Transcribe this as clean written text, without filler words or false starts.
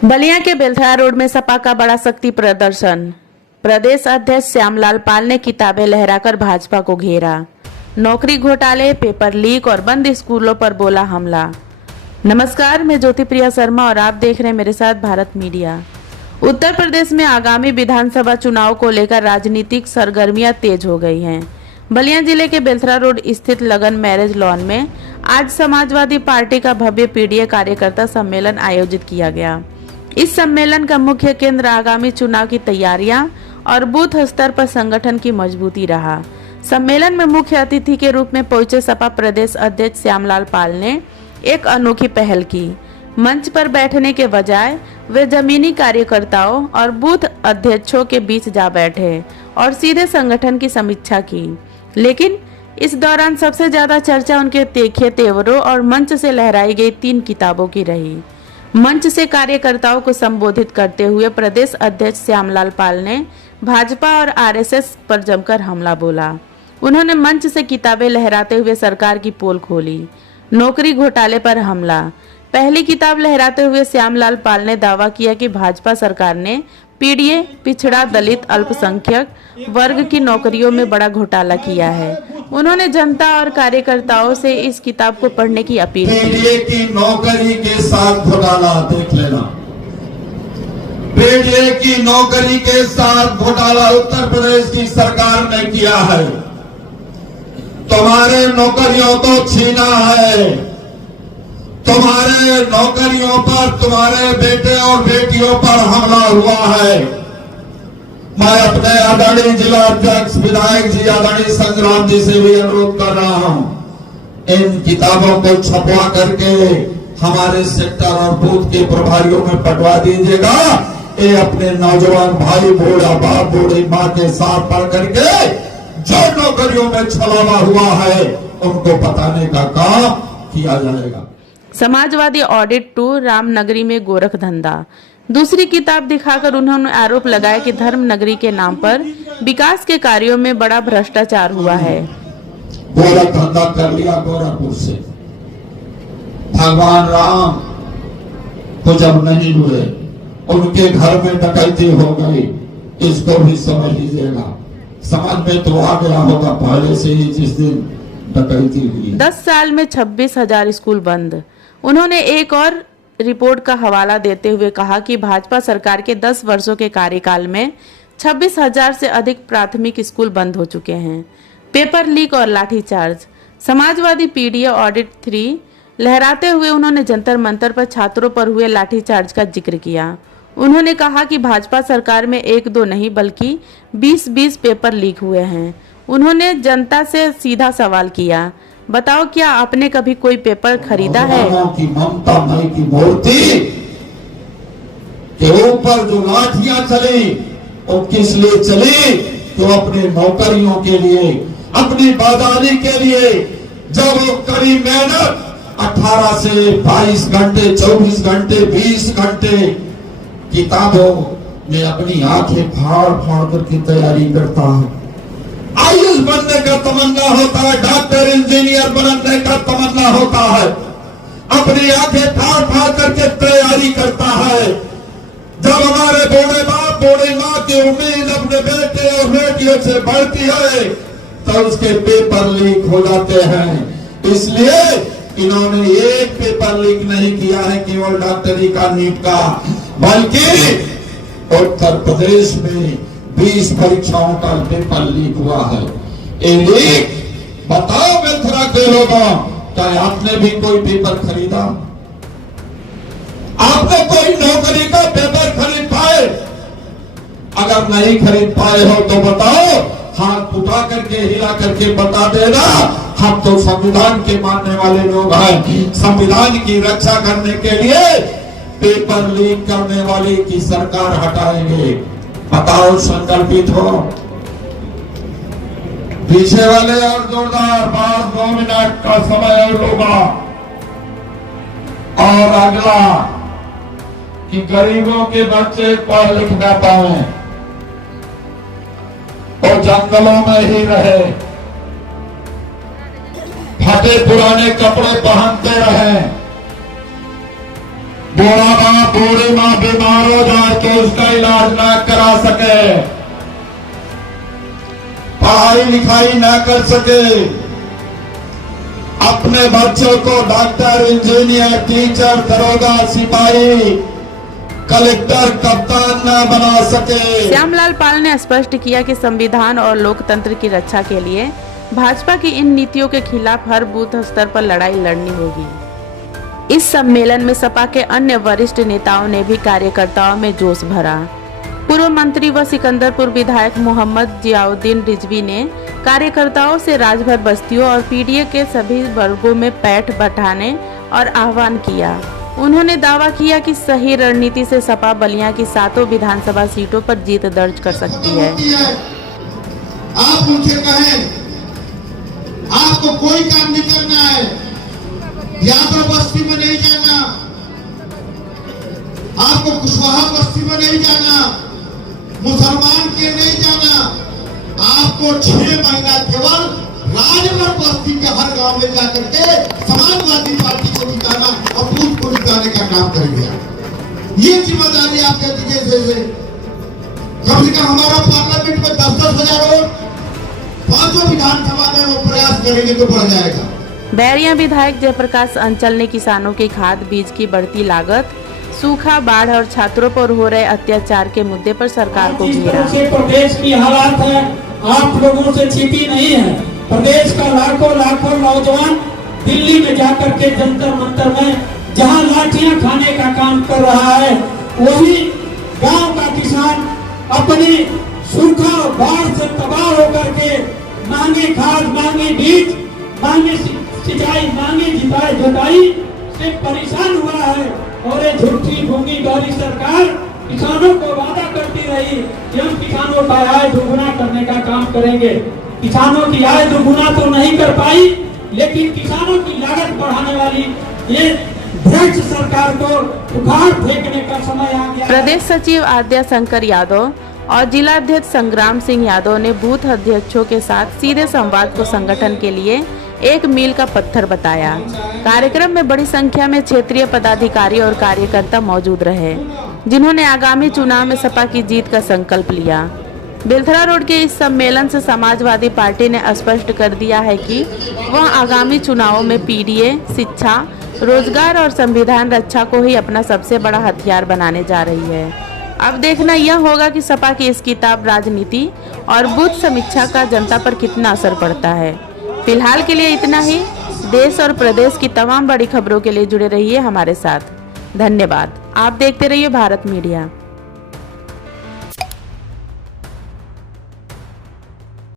बलिया के बेलथरा रोड में सपा का बड़ा शक्ति प्रदर्शन। प्रदेश अध्यक्ष श्यामलाल पाल ने किताबें लहराकर भाजपा को घेरा। नौकरी घोटाले, पेपर लीक और बंद स्कूलों पर बोला हमला। नमस्कार, मैं ज्योति प्रिया शर्मा और आप देख रहे हैं मेरे साथ भारत मीडिया। उत्तर प्रदेश में आगामी विधानसभा चुनाव को लेकर राजनीतिक सरगर्मियां तेज हो गई हैं। बलिया जिले के बेलथरा रोड स्थित लगन मैरिज लॉन में आज समाजवादी पार्टी का भव्य पीडीए कार्यकर्ता सम्मेलन आयोजित किया गया। इस सम्मेलन का मुख्य केंद्र आगामी चुनाव की तैयारियां और बूथ स्तर पर संगठन की मजबूती रहा। सम्मेलन में मुख्य अतिथि के रूप में पहुंचे सपा प्रदेश अध्यक्ष श्यामलाल पाल ने एक अनोखी पहल की। मंच पर बैठने के बजाय वे जमीनी कार्यकर्ताओं और बूथ अध्यक्षों के बीच जा बैठे और सीधे संगठन की समीक्षा की। लेकिन इस दौरान सबसे ज्यादा चर्चा उनके तीखे तेवरों और मंच से लहराई गई 3 किताबों की रही। मंच से कार्यकर्ताओं को संबोधित करते हुए प्रदेश अध्यक्ष श्यामलाल पाल ने भाजपा और आरएसएस पर जमकर हमला बोला। उन्होंने मंच से किताबें लहराते हुए सरकार की पोल खोली। नौकरी घोटाले पर हमला। पहली किताब लहराते हुए श्यामलाल पाल ने दावा किया कि भाजपा सरकार ने पीडीए, पिछड़ा, दलित, अल्पसंख्यक वर्ग की नौकरियों में बड़ा घोटाला किया है। उन्होंने जनता और कार्यकर्ताओं से इस किताब को पढ़ने की अपील की। पीडीए की नौकरी के साथ घोटाला देख लेना। पीडीए की नौकरी के साथ घोटाला उत्तर प्रदेश की सरकार ने किया है। तुम्हारे नौकरियों को छीना है। तुम्हारे नौकरियों पर, तुम्हारे बेटे और बेटियों पर हमला हुआ है। मैं अपने आदरणीय जिला अध्यक्ष विधायक जी आदरणीय संग्राम जी से भी अनुरोध कर रहा हूं, इन किताबों को छपवा करके हमारे सेक्टर और बूथ के प्रभारियों में पटवा दीजिएगा। ये अपने नौजवान भाई, बूढ़ा बाप, बूढ़ी माँ के साथ पढ़ करके जो नौकरियों में छलावा हुआ है उनको बताने का काम किया जाएगा। समाजवादी ऑडिट 2 रामनगरी में गोरख धंधा। दूसरी किताब दिखाकर उन्होंने आरोप लगाया कि धर्म नगरी के नाम पर विकास के कार्यों में बड़ा भ्रष्टाचार हुआ है। गोरख धंधा कर लिया गोरखपुर से। भगवान राम को जब नहीं हुए, उनके घर में डकैती हो गई। इसको भी समझ लीजिएगा। समझ में तो आ गया होगा पहले से ही जिस दिन डकैती हुई। 10 साल में 26,000 स्कूल बंद। उन्होंने एक और रिपोर्ट का हवाला देते हुए कहा कि भाजपा सरकार के 10 वर्षों के कार्यकाल में 26,000 से अधिक प्राथमिक स्कूल बंद हो चुके हैं। पेपर लीक और लाठीचार्ज। समाजवादी पीडीए ऑडिट 3 लहराते हुए उन्होंने जंतर मंतर पर छात्रों पर हुए लाठीचार्ज का जिक्र किया। उन्होंने कहा कि भाजपा सरकार में 1-2 नहीं बल्कि 20-20 पेपर लीक हुए हैं। उन्होंने जनता से सीधा सवाल किया, बताओ क्या आपने कभी कोई पेपर खरीदा है? की ममता मई की मूर्ति के ऊपर जो लाठियां चली वो किस लिए चली? तो अपने नौकरियों के लिए, अपनी बादानी के लिए। जब वो कड़ी मेहनत 18 से 22 घंटे, 24 घंटे, 20 घंटे किताबों में अपनी आंखें फाड़ फाड़ करके तैयारी करता है। आईएएस बनने का तमन्ना होता है, डॉक्टर इंजीनियर बनने का तमन्ना होता है। अपनी आंखें फाड़ फाड़ करके तैयारी करता है। जब हमारे बूढ़े बाप, बूढ़ी माँ की उम्मीद अपने बेटे और बेटियों से बढ़ती है तो उसके पेपर लीक हो जाते हैं। इसलिए इन्होंने एक पेपर लीक नहीं किया है केवल डॉक्टरी का, नीट का, बल्कि उत्तर प्रदेश में 20 परीक्षाओं का पेपर लीक हुआ है। लीक बताओ बेलथरा के लोगों, क्या आपने भी कोई पेपर खरीदा? आपने कोई नौकरी का पेपर खरीद पाए? अगर नहीं खरीद पाए हो तो बताओ, हाथ उठा करके, हिला करके बता देना। हम तो संविधान के मानने वाले लोग हैं। संविधान की रक्षा करने के लिए पेपर लीक करने वाले की सरकार हटाएंगे। बताओ, संकल्पित हो? पीछे वाले और जोरदार 2 मिनट का समय और होगा। और अगला कि गरीबों के बच्चे पढ़ लिख न पाए और जंगलों में ही रहे, फटे पुराने कपड़े पहनते रहे, बूढ़ा माँ, बूढ़ी माँ, उसका इलाज ना करा सके, पढ़ाई लिखाई ना कर सके, अपने बच्चों को डॉक्टर, इंजीनियर, टीचर, दरोगा, सिपाही, कलेक्टर, कप्तान न बना सके। श्यामलाल पाल ने स्पष्ट किया कि संविधान और लोकतंत्र की रक्षा के लिए भाजपा की इन नीतियों के खिलाफ हर बूथ स्तर पर लड़ाई लड़नी होगी। इस सम्मेलन में सपा के अन्य वरिष्ठ नेताओं ने भी कार्यकर्ताओं में जोश भरा। पूर्व मंत्री व सिकंदरपुर विधायक मोहम्मद जियाउद्दीन रिजवी ने कार्यकर्ताओं से राजभर बस्तियों और पीडीए के सभी वर्गों में पैठ बैठाने और आह्वान किया। उन्होंने दावा किया कि सही रणनीति से सपा बलिया की 7 विधानसभा सीटों पर जीत दर्ज कर सकती है। आप उनसे कहें, आपको कोई काम नहीं करना है, यादव बस्ती में नहीं जाना, आपको कुशवाहा बस्ती में नहीं जाना, मुसलमान के नहीं जाना, आपको 6 महीना केवल राजभर बस्ती के हर गांव में जाकर के समाजवादी पार्टी को जिताना और बूथ को जिताने का काम करेंगे। ये जिम्मेदारी आप दे दीजिए। कम से कम हमारा पार्लियामेंट में 10-10 हजार वोट 5 विधानसभा में वो प्रयास करेंगे तो बढ़ जाएगा। बैरिया विधायक जयप्रकाश अंचल ने किसानों की खाद बीज की बढ़ती लागत, सूखा, बाढ़ और छात्रों पर हो रहे अत्याचार के मुद्दे पर सरकार को घेरा। प्रदेश की हालात है, आप लोगों से छिपी नहीं है। प्रदेश का लाखों नौजवान दिल्ली में जाकर के जंतर मंतर में जहां लाठियां खाने का काम कर रहा है, वही गांव का किसान अपनी सूखा बाढ़ से तबाह होकर के मांगे खाद, मांगे बीज, मांगे सिंचाई, मांगे जुताई से परेशान हुआ है। और ये झूठी भूंगी गौरी सरकार किसानों को वादा करती रही कि हम किसानों का आय दुगुना करने का काम करेंगे। किसानों की आय दुगुना तो नहीं कर पाई, लेकिन किसानों की लागत बढ़ाने वाली ये भ्रष्ट सरकार को उखाड़ फेंकने का समय आ गया। प्रदेश सचिव आद्या शंकर यादव और जिला अध्यक्ष संग्राम सिंह यादव ने बूथ अध्यक्षों के साथ सीधे संवाद को संगठन के लिए एक मील का पत्थर बताया। कार्यक्रम में बड़ी संख्या में क्षेत्रीय पदाधिकारी और कार्यकर्ता मौजूद रहे, जिन्होंने आगामी चुनाव में सपा की जीत का संकल्प लिया। बेलथरा रोड के इस सम्मेलन से समाजवादी पार्टी ने स्पष्ट कर दिया है कि वह आगामी चुनावों में पीडीए, शिक्षा, रोजगार और संविधान रक्षा को ही अपना सबसे बड़ा हथियार बनाने जा रही है। अब देखना यह होगा कि सपा की इस किताब राजनीति और बूथ समीक्षा का जनता पर कितना असर पड़ता है। फिलहाल के लिए इतना ही। देश और प्रदेश की तमाम बड़ी खबरों के लिए जुड़े रहिए हमारे साथ। धन्यवाद। आप देखते रहिए भारत मीडिया।